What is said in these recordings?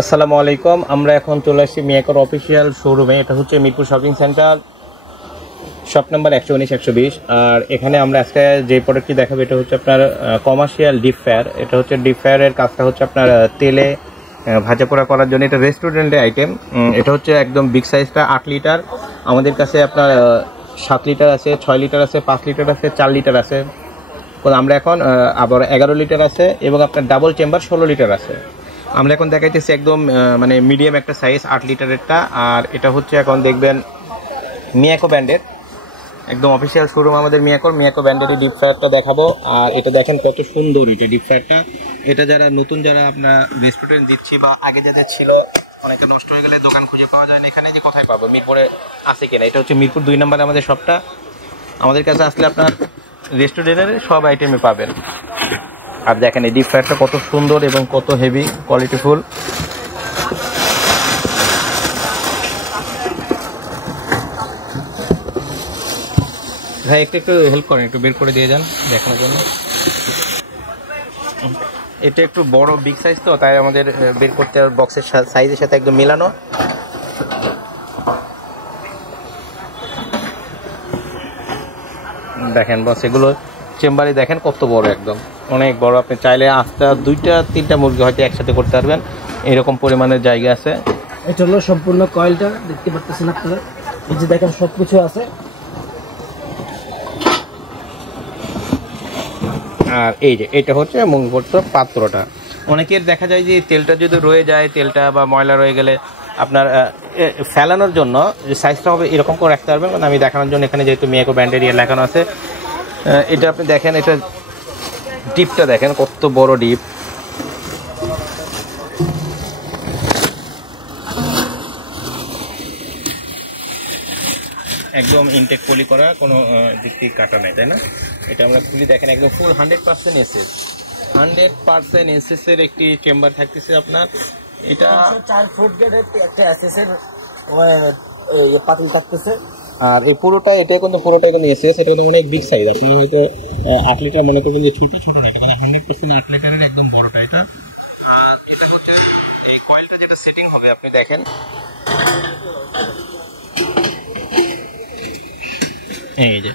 আসসালামু আলাইকুম। আমরা এখন চলে আসছি মিয়াকোর অফিসিয়াল শোরুমে। এটা হচ্ছে Mirpur shopping centre, shop number 119-120। আর এখানে আমরা আজকে যে প্রোডাক্টটি দেখাবো এটা হচ্ছে আপনার কমার্শিয়াল ডিপ ফ্রায়ার। এটা হচ্ছে ডিপ ফ্রায়ারের কাজটা হচ্ছে আপনার তেলে ভাজা পোড়া করার জন্য। এটা রেস্টুরেন্টের আইটেম। এটা হচ্ছে একদম বিগ সাইজটা 8 লিটার। আমাদের কাছে আপনার 7 লিটার আছে, 6 লিটার আছে, 5 লিটার আছে, 4 লিটার আছে। আমরা এখন আবার 11 লিটার আছে এবং আপনার ডাবল চেম্বার 16 লিটার আছে। আমরা এখন দেখাইতেছি একদম মানে মিডিয়াম একটা সাইজ 8 লিটারেরটা। আর এটা হচ্ছে এখন দেখবেন মিয়াকো ব্র্যান্ডের একদম অফিসিয়াল শোরুম আমাদের মিয়াকো ব্র্যান্ডের ডিপ ফ্রায়ারটা দেখাবো। আর এটা দেখেন কত সুন্দর এটা ডিপ ফ্রায়ারটা। এটা যারা নতুন যারা আপনার রেস্টুরেন্ট দিচ্ছি বা আগে যাদের ছিল অনেকে নষ্ট হয়ে গেলে দোকান খুঁজে পাওয়া যায় না, এখানে যে কোথায় পাবো, মিরপুরে আছে কিনা। এটা হচ্ছে মিরপুর 2 নম্বরে আমাদের শপটা। আমাদের কাছে আসলে আপনার রেস্টুরেন্টের সব আইটেমে পাবেন। আর দেখেন এই ডিপ ফ্রায়ারটা কত সুন্দর এবং কত হেভি কোয়ালিটিফুল। ভাই একটু হেল্প করেন, একটু বের করে দিয়ে যান দেখানোর জন্য। এটা একটু বড় বিগ সাইজ তো, তাই আমাদের বের করতে বক্সের সাইজের সাথে একদম মেলানো। দেখেন বস, এগুলো চেম্বারে দেখেন কত বড়, একদম অনেক বড়। আপনি চাইলে আস্তে 2-3টা মুরগি হয়তো একসাথে করতে পারবেন, এরকম পরিমাণের জায়গা আছে। এটা হলো সম্পূর্ণ কয়েলটা, দেখতে পাচ্ছেন আপনারা। এই যে দেখেন সবকিছু আছে। আর এই যে এটা হচ্ছে মূল পাত্রটা। অনেকের দেখা যায় যে তেলটা যদি রয়ে যায়, তেলটা বা ময়লা রয়ে গেলে আপনার ফেলানোর জন্য যে সাইজটা হবে এরকম করে রাখতে পারবেন। কারণ আমি দেখানোর জন্য এখানে যেহেতু মিয়াকো ব্র্যান্ডের ইয়ে লেখানো আছে। এটা আপনি দেখেন, এটা ডিপটা দেখেন কত বড় ডিপ। একদম ইনটেক পলি করা, কোনো দিক থেকে কাটা নাই, তাই না? এটা আমরা খুলি দেখেন একদম ফুল 100% এসএস 100% এসএস এর একটি চেম্বার থাকতেছে আপনার। এটা 4 ফুট গ্রেডের একটা এসএস এর পাতিল থাকতেছে। আর এই পুরোটা এটা কিন্তু পুরোটাই কিন্তু এসএস। এটা কিন্তু অনেক বিগ সাইজ। আপনি হয়তো 8 লিটার মনে করবেন যে ছোট ছোট না, এটা মানে 100% 8 লিটারের একদম বড়টা এটা। আর এটা হচ্ছে এই কয়েলটা যেটা সেটিং হবে, আপনি দেখেন এই যে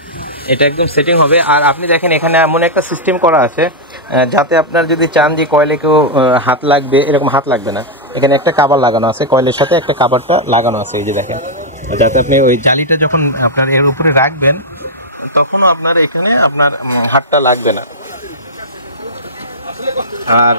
এটা একদম সেটিং হবে। আর আপনি দেখেন এখানে এমন একটা সিস্টেম করা আছে যাতে আপনার যদি চান যে কয়েলে কেউ হাত লাগবে, এরকম হাত লাগবে না। এখানে একটা কাভার লাগানো আছে, কয়েলের সাথে একটা কাভারটা লাগানো আছে, এই যে দেখেন। যাতে আপনি ওই জালিটা যখন আপনার এর উপরে রাখবেন তখনও আপনার এখানে আপনার হাতটা লাগবে না। আর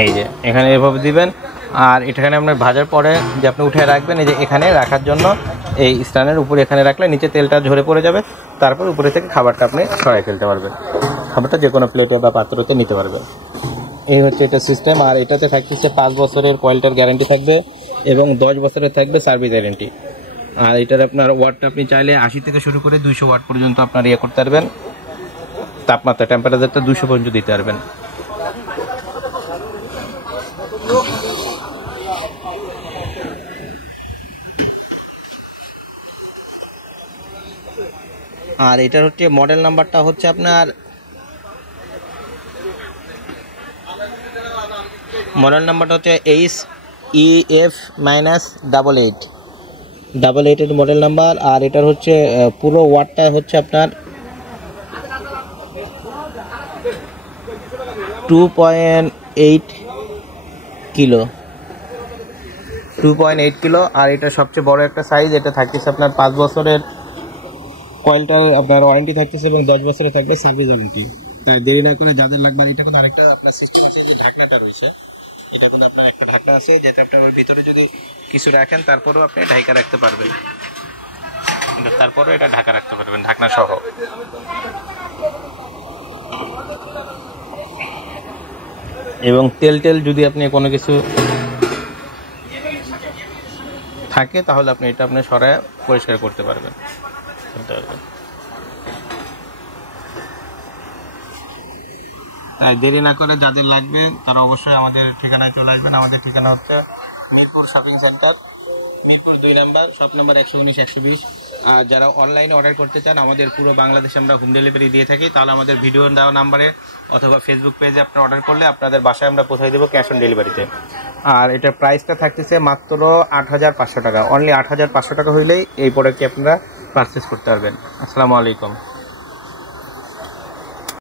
এই যে এখানে এভাবে দিবেন। আর এখানে আপনার ভাজার পরে যে আপনি উঠে রাখবেন, এই যে এখানে রাখার জন্য এই স্ট্যান্ডের উপরে এখানে রাখলে নিচে তেলটা ঝরে পড়ে যাবে। তারপর উপরে থেকে খাবারটা আপনি সরাই ফেলতে পারবেন, খাবারটা যে কোনো প্লেটে বা পাত্রতে নিতে পারবেন। এই হচ্ছে এটা সিস্টেম। আর এটাতে থাকতেছে 5 বছরের কয়েলটার গ্যারান্টি থাকবে এবং 10 বছরের থাকবে সার্ভিস গ্যারান্টি। আর এটার আপনার ওয়াটটা আপনি চাইলে 80 থেকে শুরু করে 200 ওয়াট পর্যন্ত আপনার ইয়ে করতে পারবেন। তাপমাত্রা টেম্পারেচারটা 200 পর্যন্ত দিতে পারবেন। আর এটার হচ্ছে মডেল নাম্বারটা হচ্ছে আপনার হচ্ছে HEF-88 এর মডেল নাম্বার। আর এটার হচ্ছে পুরো ওয়াটটা হচ্ছে আপনার 2.8 কিলো। আর এটা সবচেয়ে বড় একটা সাইজ। এটা থাকতেছে আপনার 5 বছরের কয়েলটা আপনার ওয়ারেন্টি থাকতেছে এবং 10 বছরে থাকবে সার্ভিস ওয়ারেন্টি। তাই দেরি না করে যাদের লাগবে। এটা কিন্তু আরেকটা আপনার সিস্টেম আছে, যে ঢাকনাটা রয়েছে, এটা কিন্তু আপনার একটা ঢাকনা আছে যেটা আপনার ওর ভিতরে যদি কিছু রাখেন তারপরেও আপনি ঢাকা রাখতে পারবেন। তারপরে এটা ঢাকা রাখতে পারবেন ঢাকনা সহ। এবং তেল যদি আপনি কোনো কিছু থাকে তাহলে আপনি এটা আপনি সরায় পরিষ্কার করতে পারবেন। দেরি না করে যাদের লাগবে তারা অবশ্যই আমাদের ঠিকানায় চলে আসবেন। আমাদের ঠিকানা হচ্ছে Mirpur shopping centre, Mirpur 2 number, shop number 119-120। আর যারা অনলাইনে অর্ডার করতে চান, আমাদের পুরো বাংলাদেশে আমরা হোম ডেলিভারি দিয়ে থাকি। তাহলে আমাদের ভিডিও দেওয়া নাম্বারে অথবা ফেসবুক পেজে আপনারা অর্ডার করলে আপনাদের বাসায় আমরা পৌঁছে দেবো ক্যাশ অন ডেলিভারিতে। আর এটার প্রাইসটা থাকতেছে মাত্র 8,500 টাকা। অনলি 8,500 টাকা হইলেই এই প্রোডাক্টটি আপনারা পারচেস করতে পারবেন। আসসালামু আলাইকুম।